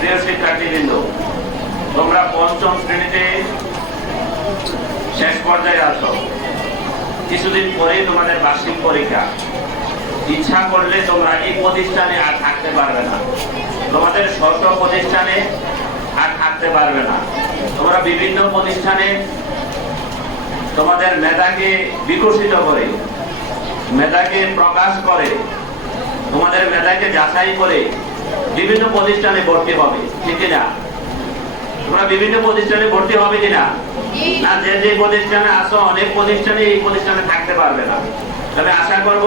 প্রিয় শিক্ষার্থীবৃন্দ, তোমরা পঞ্চম শ্রেণীতে শেষ পর্যায়ে আছো। কিছুদিন পরেই তোমাদের বার্ষিক পরীক্ষা। ইচ্ছা করলে তোমরা এই প্রতিষ্ঠানে আর থাকতে পারবে না, তোমাদের ছোট প্রতিষ্ঠানে আর থাকতে পারবে না। তোমরা বিভিন্ন প্রতিষ্ঠানে তোমাদের মেধাকে বিকশিত করে, মেধাকে প্রকাশ করে, তোমাদের মেধাকে যাচাই করে বিভিন্ন প্রতিষ্ঠানে ভর্তি হবে, ঠিক কিনা? তোমরা বিভিন্ন প্রতিষ্ঠানে ভর্তি হবে কিনা? না, যে যে প্রতিষ্ঠানে আসো অনেক প্রতিষ্ঠানে এই প্রতিষ্ঠানে থাকতে পারবে না। তবে আশা করব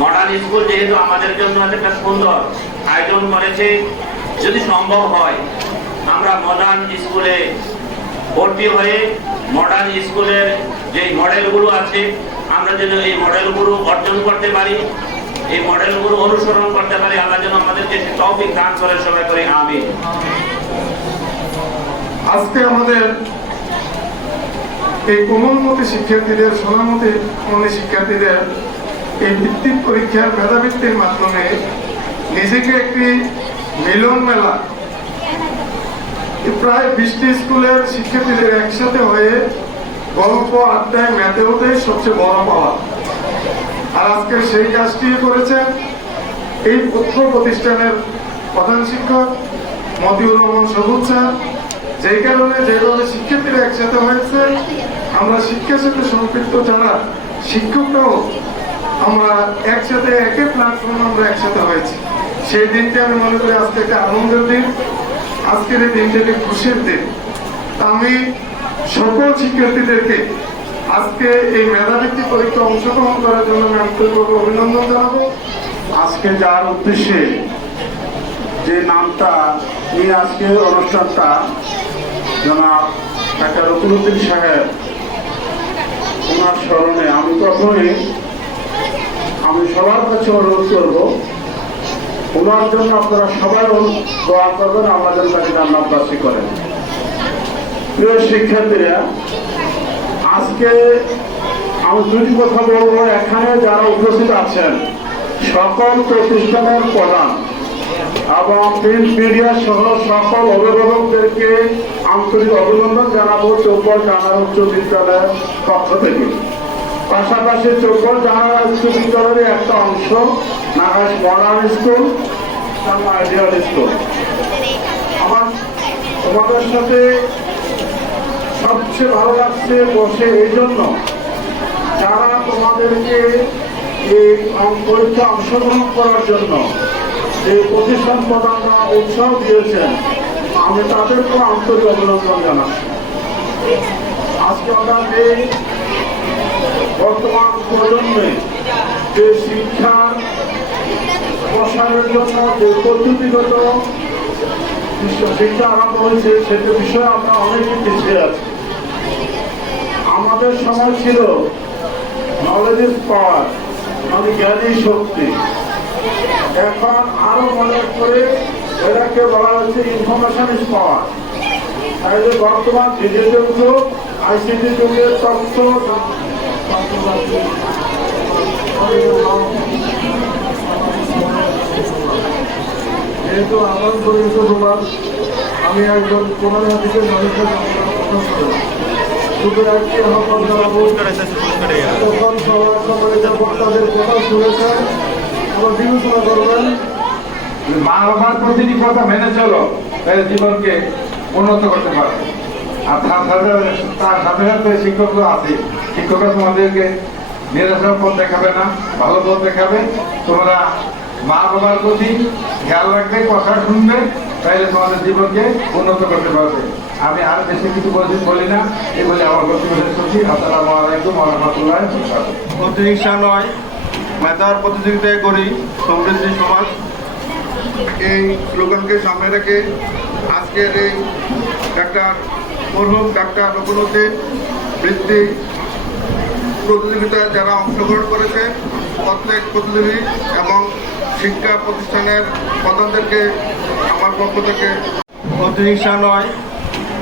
মডার্ন স্কুল যেহেতু আমাদের জন্য একটা সুন্দর আয়োজন করেছে, যদি সম্ভব হয় আমরা মডার্ন স্কুলে ভর্তি হয়ে মডার্ন স্কুলের যে মডেলগুলো আছে আমরা যেন এই মডেলগুলো অর্জন করতে পারি, এই মডেলগুলো অনুসরণ করতে পারি। আল্লাহ যেন আমাদেরকে তৌফিক দান করে, সবাই করে আমিন। আজকে আমাদের এই কোমলমতি শিক্ষার্থীদের, সোনামতি মনে শিক্ষার্থীদের এই ভিত্তিক পরীক্ষার মেধাবৃত্তির মাধ্যমে নিজেকে একটি মিলন মেলা, প্রায় 20টি স্কুলের শিক্ষার্থীদের একসাথে হয়ে গল্প আড্ডায় মেতে ওঠে সবচেয়ে বড় পাওয়া। আর আজকের সেই কাজটি করেছেন এই পত্র প্রতিষ্ঠানের প্রধান শিক্ষক মতিউর রহমান সবুজ স্যার। যেই কারণে যেভাবে শিক্ষার্থীরা একসাথে হয়েছে, আমরা শিক্ষার সাথে সম্পৃক্ত যারা শিক্ষকরাও আমরা একসাথে একই প্ল্যাটফর্মে আমরা একসাথে হয়েছি। সেই দিনটি আমি মনে করি আজকে একটা আনন্দের দিন, আজকের এই দিনটি একটি খুশির দিন। আমি সকল শিক্ষার্থীদেরকে আজকে এই মেধাবৃত্তি পরীক্ষা অংশগ্রহণ করার জন্য আমি আন্তরিকভাবে অভিনন্দন জানাবো। আজকে যার উদ্দেশ্যে যে নামটা নিয়ে আজকে অনুষ্ঠানটা জনাব ডাক্তার রকুলউদ্দিন সাহেব, ওনার স্মরণে আমি সবার কাছে অনুরোধ করব, ওনার জন্য আপনারা সবাই দোয়া করবেন, আমাদের কাছে জান্নাতবাসী করেন। প্রিয় শিক্ষার্থীরা, আজকে আমি দুটি কথা বলবো। এখানে যারা উপস্থিত আছেন সকল প্রতিষ্ঠানের প্রধান এবং প্রিন্ট মিডিয়া সহ সকল অভিভাবকদেরকে আন্তরিক অভিনন্দন জানাবো চৌপল জানার উচ্চ বিদ্যালয়ের পক্ষ থেকে। পাশাপাশি চৌপল জানার উচ্চ বিদ্যালয়ের একটা অংশ Nagas modern school, ideal school. আমার তোমাদের সাথে সবচেয়ে ভালো লাগছে বসে এই জন্য, যারা তোমাদেরকে এই পরীক্ষা অংশগ্রহণ করার জন্য যে প্রতিষ্ঠান প্রধানরা উৎসাহ দিয়েছেন, আমি তাদেরকেও আন্তরিক অভিনন্দন জানাচ্ছি। আজকে আমরা এই বর্তমান প্রজন্মে যে শিক্ষার প্রসারের জন্য যে পদ্ধতিগত শিক্ষা আরম্ভ হয়েছে, সেটা বিষয়ে আমরা অনেকই পিছিয়ে আছি। আমাদের সময় ছিল নলেজ ইজ পাওয়ার, মানে জ্ঞানী শক্তি। এখন আরো মনে করে এটাকে বলা হচ্ছে ইনফরমেশন ইজ পাওয়ার। তাহলে বর্তমান ডিজিটাল যুগ, আইসিটি যুগের তথ্য যেহেতু আমার পরিচিত তোমার, আমি একজন কোরআন হাদিসের মানুষের সুবিধার্থী আহ্বান জানাবো। তখন সবার সম্মানিত বক্তাদের কথা শুনেছেন এবং বিবেচনা করবেন। মা বাবার প্রতিটি কথা মেনে চলো, তাহলে জীবনকে উন্নত করতে পারবে। আর তার সাথে সাথে শিক্ষকরা আছে, শিক্ষকরা তোমাদেরকে নিরাশার পথ দেখাবে না, ভালো পথ দেখাবে। তোমরা মা বাবার প্রতি খেয়াল রাখবে, কথা শুনবে, তাইলে তোমাদের জীবনকে উন্নত করতে পারবে। আমি আর বেশি কিছু বলি না, এই বলে আমার বক্তব্য শেষ করছি। আসসালামু আলাইকুম ওয়া রাহমাতুল্লাহি ওয়া বারাকাতুহু। প্রতিহিংসা নয়, মেধার প্রতিযোগিতায় করি সমৃদ্ধি সমাজ, এই স্লোগানকে সামনে রেখে আজকের এই মরহুম ডাক্তার রকুনুদ্দিন বৃত্তি প্রতিযোগিতায় যারা অংশগ্রহণ করেছে প্রত্যেক প্রতিযোগী এবং শিক্ষা প্রতিষ্ঠানের প্রধানদেরকে আমার পক্ষ থেকে প্রতিহিংসা নয়,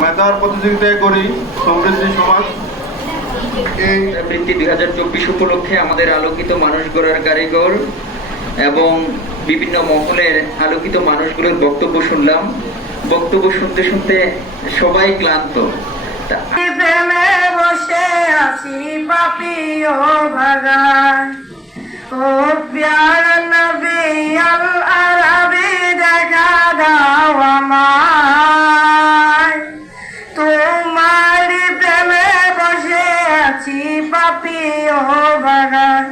মেধার প্রতিযোগিতায় করি সমৃদ্ধি সমাজ, এই বৃত্তি 2024 উপলক্ষে আমাদের আলোকিত মানুষ গড়ার কারিগর এবং বিভিন্ন মহলের আলোকিত মানুষগুলোর বক্তব্য শুনলাম। বক্তব্য শুনতে শুনতে সবাই ক্লান্ত। প্রেমে বসে আছি পাপি ও ভাগায়, ও প্যার নবী আল আরবি দেখা দাও আমায়, তোমারি প্রেমে বসে আছি পাপি ও ভাগায়।